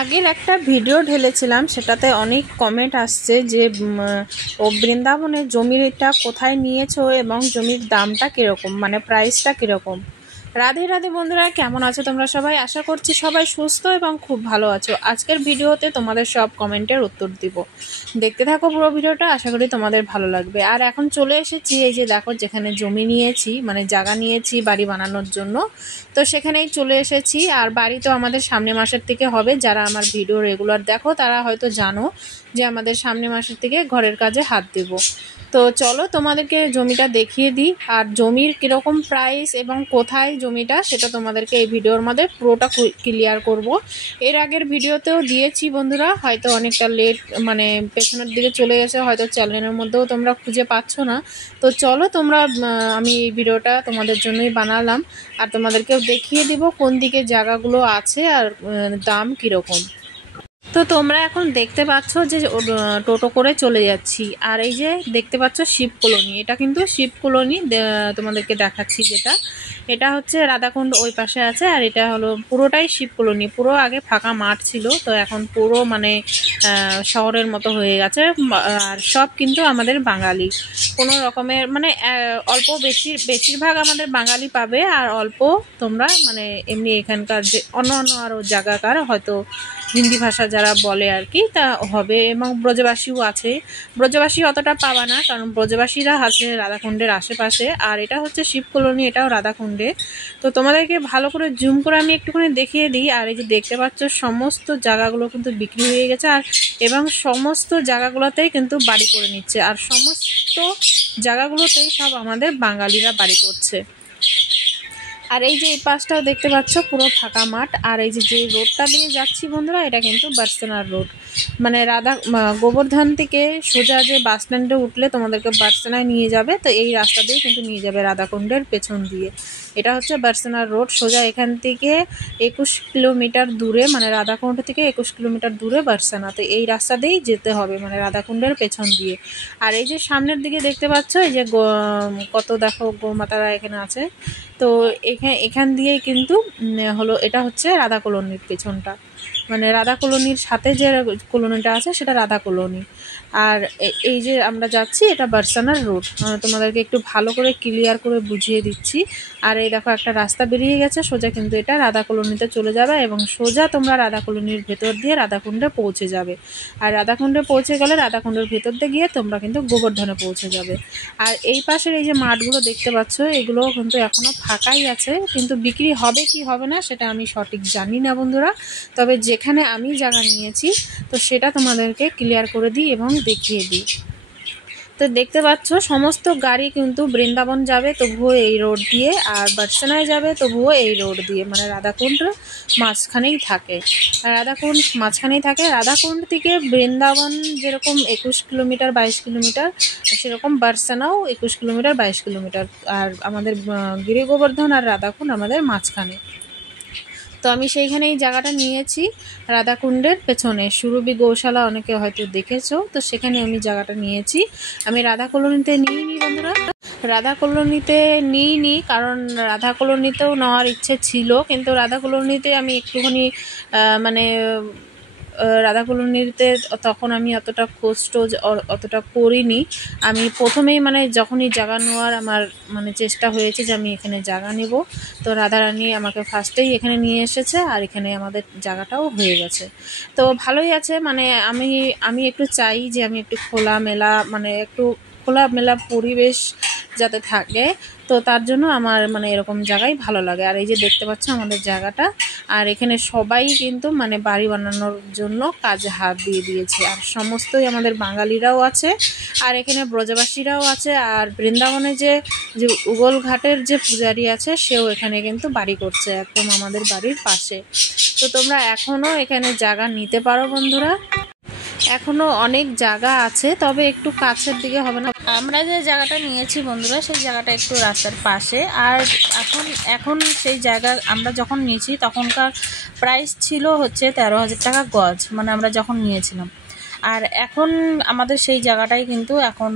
আগের একটা ভিডিও ঢেলেছিলাম, সেটাতে অনেক কমেন্ট আসছে যে ও বৃন্দাবনের জমিটা কোথায় নিয়েছো এবং জমির দামটা কীরকম, মানে প্রাইসটা কীরকম। রাধে রাধে বন্ধুরা, কেমন আছো তোমরা সবাই? আশা করছি সবাই সুস্থ এবং খুব ভালো আছো। আজকের ভিডিওতে তোমাদের সব কমেন্টের উত্তর দিব, দেখতে থাকো পুরো ভিডিওটা, আশা করি তোমাদের ভালো লাগবে। আর এখন চলে এসেছি, এই যে দেখো যেখানে জমি নিয়েছি, মানে জায়গা নিয়েছি বাড়ি বানানোর জন্য, তো সেখানেই চলে এসেছি। আর বাড়ি তো আমাদের সামনে মাসের থেকে হবে, যারা আমার ভিডিও রেগুলার দেখো তারা হয়তো জানো যে আমাদের সামনে মাসের থেকে ঘরের কাজে হাত দেব। তো চলো তোমাদেরকে জমিটা দেখিয়ে দিই, আর জমির কীরকম প্রাইস এবং কোথায় জমিটা সেটা তোমাদেরকে এই ভিডিওর মধ্যে পুরোটা ক্লিয়ার করব। এর আগের ভিডিওতেও দিয়েছি বন্ধুরা, হয়তো অনেকটা লেট, মানে পেছনের দিকে চলে গেছে, হয়তো চ্যানেলের মধ্যেও তোমরা খুঁজে পাচ্ছ না। তো চলো তোমরা, আমি এই ভিডিওটা তোমাদের জন্যই বানালাম, আর তোমাদেরকেও দেখিয়ে দিব কোন দিকে জায়গাগুলো আছে আর দাম কীরকম। তো তোমরা এখন দেখতে পাচ্ছ যে টোটো করে চলে যাচ্ছি, আর এই যে দেখতে পাচ্ছ শিব কলোনি, এটা কিন্তু শিব কলোনি তোমাদেরকে দেখাচ্ছি, যেটা এটা হচ্ছে রাধাকুণ্ড ওই পাশে আছে, আর এটা হলো পুরোটাই শিব কলোনি। পুরো আগে ফাঁকা মাঠ ছিল, তো এখন পুরো মানে শহরের মতো হয়ে গেছে। আর সব কিন্তু আমাদের বাঙালি, কোনো রকমের মানে অল্প বেশিরভাগ আমাদের বাঙালি পাবে, আর অল্প তোমরা মানে এমনি এখানকার যে অন্য আরও জায়গাকার হয়তো হিন্দি ভাষা যারা বলে আর কি তা হবে, এবং ব্রজবাসীও আছে। ব্রজবাসী অতটা পাবা না, কারণ ব্রজবাসীরা আছে রাধাকুণ্ডের আশেপাশে, আর এটা হচ্ছে শিব কলোনি, এটাও রাধাকুণ্ডে। তো তোমাদেরকে ভালো করে জুম করে আমি একটুখানি দেখিয়ে দিই। আর এই যে দেখতে পাচ্ছ সমস্ত জায়গাগুলো কিন্তু বিক্রি হয়ে গেছে, আর এবং সমস্ত জায়গাগুলোতেই কিন্তু বাড়ি করে নিচ্ছে, আর সমস্ত জায়গাগুলোতেই সব আমাদের বাঙালিরা বাড়ি করছে। আর এই যে এই পাশটাও দেখতে পাচ্ছ পুরো ফাঁকা মাঠ। আর এই যে রোডটা দিয়ে যাচ্ছি বন্ধুরা, এটা কিন্তু বার্সেনার রোড, মানে গোবর্ধন থেকে সোজা যে বাস স্ট্যান্ডে উঠলে তোমাদেরকে বার্সেনায় নিয়ে যাবে, তো এই রাস্তা দিয়ে কিন্তু নিয়ে যাবে রাধাকুণ্ডের পেছন দিয়ে। এটা হচ্ছে বার্সেনার রোড, সোজা এখান থেকে 21 কিলোমিটার দূরে, মানে রাধাকুণ্ড থেকে 21 কিলোমিটার দূরে বার্সেনা। তো এই রাস্তা দিয়েই যেতে হবে, মানে রাধাকুণ্ডের পেছন দিয়ে। আর এই যে সামনের দিকে দেখতে পাচ্ছ, এই যে কত দেখো গোমাতারা এখানে আছে, তো এখান দিয়েই কিন্তু হলো, এটা হচ্ছে রাধা কলোনির পেছনটা, মানে রাধা কলোনির সাথে যে কলোনিটা আছে সেটা রাধা কলোনি। আর এই যে আমরা যাচ্ছি এটা বার্সানার রোড, তোমাদেরকে একটু ভালো করে ক্লিয়ার করে বুঝিয়ে দিচ্ছি। আর এই দেখো একটা রাস্তা বেরিয়ে গেছে সোজা, কিন্তু এটা রাধা কলোনিতে চলে যাবে, এবং সোজা তোমরা রাধা কলোনির ভেতর দিয়ে রাধাকুণ্ডে পৌঁছে যাবে। আর রাধাকুণ্ডে পৌঁছে গেলে রাধাকুণ্ডের ভেতর দিয়ে গিয়ে তোমরা কিন্তু গোবর্ধনে পৌঁছে যাবে। আর এই পাশের এই যে মাঠগুলো দেখতে পাচ্ছ, এগুলো কিন্তু এখনও ফাঁকাই আছে, কিন্তু বিক্রি হবে কি হবে না সেটা আমি সঠিক জানি না বন্ধুরা। তবে যেখানে আমি জায়গা নিয়েছি তো সেটা তোমাদেরকে ক্লিয়ার করে দিই এবং দেখিয়ে দিই। তো দেখতে পাচ্ছ সমস্ত গাড়ি কিন্তু বৃন্দাবন যাবে তবুও এই রোড দিয়ে, আর বার্সেনায় যাবে তবুও এই রোড দিয়ে, মানে রাধাকুণ্ড মাঝখানেই থাকে। রাধাকুণ্ড থেকে বৃন্দাবন যেরকম 21 কিলোমিটার 22 কিলোমিটার, সেরকম বার্সেনাও 21 কিলোমিটার 22 কিলোমিটার, আর আমাদের গিরি গোবর্ধন আর রাধাকুণ্ড আমাদের মাঝখানে। তো আমি সেইখানেই জায়গাটা নিয়েছি রাধাকুণ্ডের পেছনে, সুরভি গৌশালা অনেকে হয়তো দেখেছো, তো সেখানে আমি জায়গাটা নিয়েছি। আমি রাধা কলোনিতে নিইনি বন্ধুরা, রাধা কলোনিতে নিইনি, কারণ রাধা কলোনিতেও নেওয়ার ইচ্ছে ছিল, কিন্তু রাধা কলোনিতে আমি একটুখানি মানে রাধা কলোনিতে তখন আমি অতটা খোঁজটোজ অতটা করিনি। আমি প্রথমেই মানে যখনই জায়গা নেওয়ার আমার মানে চেষ্টা হয়েছে যে আমি এখানে জায়গা নেব, তো রাধারানী আমাকে ফার্স্টেই এখানে নিয়ে এসেছে, আর এখানে আমাদের জায়গাটাও হয়ে গেছে। তো ভালোই আছে, মানে আমি একটু চাই যে আমি একটু খোলামেলা, মানে একটু খোলামেলা পরিবেশ যাতে থাকে, তো তার জন্য আমার মানে এরকম জায়গায় ভালো লাগে। আর এই যে দেখতে পাচ্ছ আমাদের জায়গাটা, আর এখানে সবাই কিন্তু মানে বাড়ি বানানোর জন্য কাজে হাত দিয়ে দিয়েছে, আর সমস্তই আমাদের বাঙালিরাও আছে, আর এখানে ব্রজবাসীরাও আছে, আর বৃন্দাবনে যে উগল ঘাটের যে পূজারি আছে সেও এখানে কিন্তু বাড়ি করছে একদম আমাদের বাড়ির পাশে। তো তোমরা এখনও এখানে জায়গা নিতে পারো বন্ধুরা, এখনও অনেক জায়গা আছে, তবে একটু কাছের দিকে হবে না। আমরা যে জায়গাটা নিয়েছি বন্ধুরা সেই জায়গাটা একটু রাস্তার পাশে, আর এখন সেই জায়গা আমরা যখন নিয়েছি তখনকার প্রাইস ছিল হচ্ছে 13,000 টাকা গজ, মানে আমরা যখন নিয়েছিলাম। আর এখন আমাদের সেই জায়গাটাই কিন্তু এখন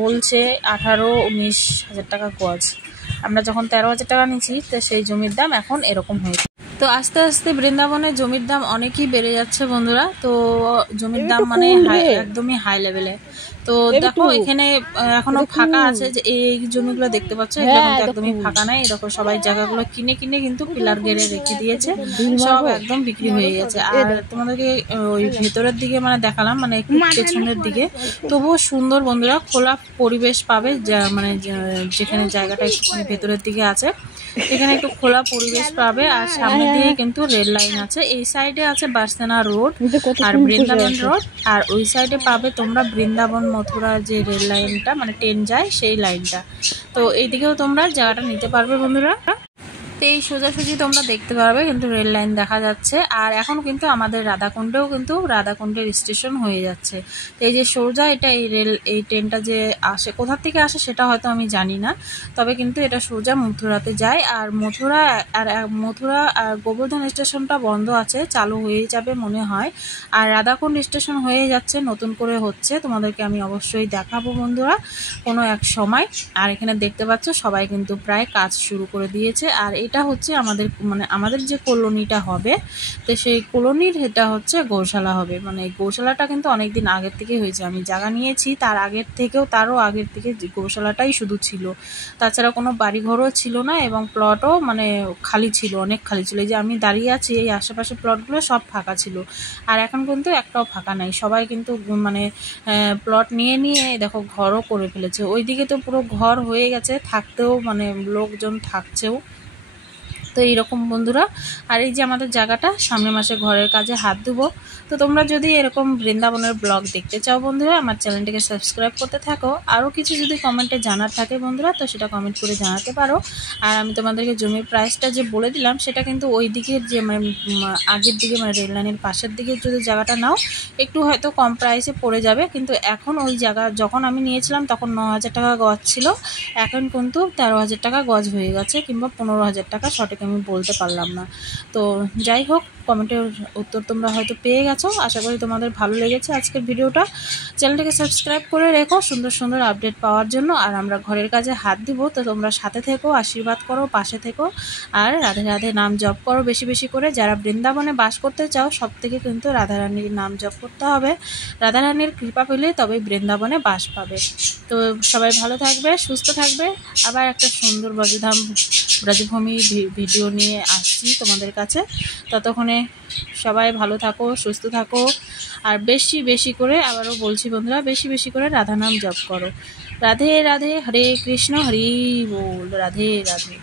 বলছে 18-19 হাজার টাকা গজ। আমরা যখন 13,000 টাকা নিয়েছি তো সেই জমির দাম এখন এরকম হয়েছে। তো আস্তে আস্তে বৃন্দাবনে জমির দাম অনেকই বেড়ে যাচ্ছে বন্ধুরা। তো জমির দাম মানে একদমই হাই লেভেলে। তো দেখো এখানে এখনো ফাঁকা আছে, যে এই জমিগুলো দেখতে পাচ্ছ এগুলো কিন্তু একদমই ফাঁকা নাই। দেখো সবাই জায়গাগুলো কিনে কিনে কিন্তু পিলার গেড়ে রেখে দিয়েছে, সব একদম বিক্রি হয়ে গেছে। আর তোমাদেরকে ওই ভেতরের দিকে মানে দেখালাম, মানে একটু পেছনের দিকে, তবুও সুন্দর বন্ধুরা, খোলা পরিবেশ পাবে। যা মানে যেখানে জায়গাটা একটু ভেতরের দিকে আছে এখানে একটু খোলা পরিবেশ পাবে। আর সামনে দিয়ে কিন্তু রেল লাইন আছে, এই সাইডে আছে বার্সেনা রোড আর বৃন্দাবন রোড, আর ওই সাইডে পাবে তোমরা বৃন্দাবন মথুরা যে রেল লাইনটা মানে ট্রেন যায় সেই লাইনটা। তো এইদিকেও তোমরা জায়গাটা নিতে পারবে বন্ধুরা। তো এই সোজাসুজি তোমরা দেখতে পারবে কিন্তু রেল লাইন দেখা যাচ্ছে। আর এখন কিন্তু আমাদের রাধাকুণ্ডেও কিন্তু রাধাকুণ্ডের স্টেশন হয়ে যাচ্ছে। তো এই যে সোজা এটা এই ট্রেনটা যে আসে, কোথা থেকে আসে সেটা হয়তো আমি জানি না, তবে কিন্তু এটা সোজা মথুরাতে যায়। আর মথুরা আর গোবর্ধন স্টেশনটা বন্ধ আছে, চালু হয়ে যাবে মনে হয়। আর রাধাকুণ্ড স্টেশন হয়ে যাচ্ছে, নতুন করে হচ্ছে, তোমাদেরকে আমি অবশ্যই দেখাবো বন্ধুরা কোনো এক সময়। আর এখানে দেখতে পাচ্ছ সবাই কিন্তু প্রায় কাজ শুরু করে দিয়েছে। আর এটা হচ্ছে আমাদের যে কলোনিটা হবে, তো সেই কলোনির এটা হচ্ছে গৌশালা হবে। মানে গৌশালাটা কিন্তু অনেকদিন আগের থেকে হয়েছে, আমি জায়গা নিয়েছি তারও আগের থেকে গৌশালাটাই শুধু ছিল, তাছাড়া কোনো বাড়িঘরও ছিল না এবং প্লটও মানে খালি ছিল, অনেক খালি ছিল। এই যে আমি দাঁড়িয়ে আছি এই আশেপাশে প্লটগুলো সব ফাঁকা ছিল, আর এখন কিন্তু একটাও ফাঁকা নাই। সবাই কিন্তু মানে প্লট নিয়ে নিয়ে দেখো ঘরও করে ফেলেছে। ওইদিকে তো পুরো ঘর হয়ে গেছে, থাকতেও মানে লোকজন থাকছেও। তো এইরকম বন্ধুরা। আর এই যে আমাদের জায়গাটা, সামনের মাসে ঘরের কাজে হাত দেবো। তো তোমরা যদি এরকম বৃন্দাবনের ব্লগ দেখতে চাও বন্ধুরা, আমার চ্যানেলটিকে সাবস্ক্রাইব করতে থাকো। আরও কিছু যদি কমেন্টে জানার থাকে বন্ধুরা, তো সেটা কমেন্ট করে জানাতে পারো। আর আমি তোমাদেরকে জমির প্রাইসটা যে বলে দিলাম, সেটা কিন্তু ওই দিকের যে মানে আগের দিকে মানে রেল লাইনের পাশের দিকে যদি জায়গাটা নাও একটু হয়তো কম প্রাইসে পড়ে যাবে। কিন্তু এখন ওই জায়গা যখন আমি নিয়েছিলাম তখন 9,000 টাকা গজ ছিল, এখন কিন্তু 13,000 টাকা গজ হয়ে গেছে, কিংবা 15,000 টাকা, সঠিক আমি বলতে পারলাম না। তো যাই হোক, কমেন্টের উত্তর তোমরা হয়তো পেয়ে গেছো। আশা করি তোমাদের ভালো লেগেছে আজকের ভিডিওটা। চ্যানেলটাকে সাবস্ক্রাইব করে রেখো সুন্দর সুন্দর আপডেট পাওয়ার জন্য। আর আমরা ঘরের কাজে হাত দিব, তো তোমরা সাথে থেকো, আশীর্বাদ করো, পাশে থেকো। আর রাধে রাধে নাম জপ করো বেশি বেশি করে। যারা বৃন্দাবনে বাস করতে চাও সব থেকে কিন্তু রাধারানীর নাম জপ করতে হবে। রাধারানীর কৃপা পেলে তবেই বৃন্দাবনে বাস পাবে। তো সবাই ভালো থাকবে, সুস্থ থাকবে। আবার একটা সুন্দর ব্রজভূমি ভিডিও নিয়ে আসছি তোমাদের কাছে। ততক্ষণে সবাই ভালো থাকো, সুস্থ থাকো। আর বেশি বেশি করে, আবারও বলছি বন্ধুরা, বেশি বেশি করে রাধা নাম জপ করো। রাধে রাধে, হরে কৃষ্ণ, হরি বল, রাধে রাধে।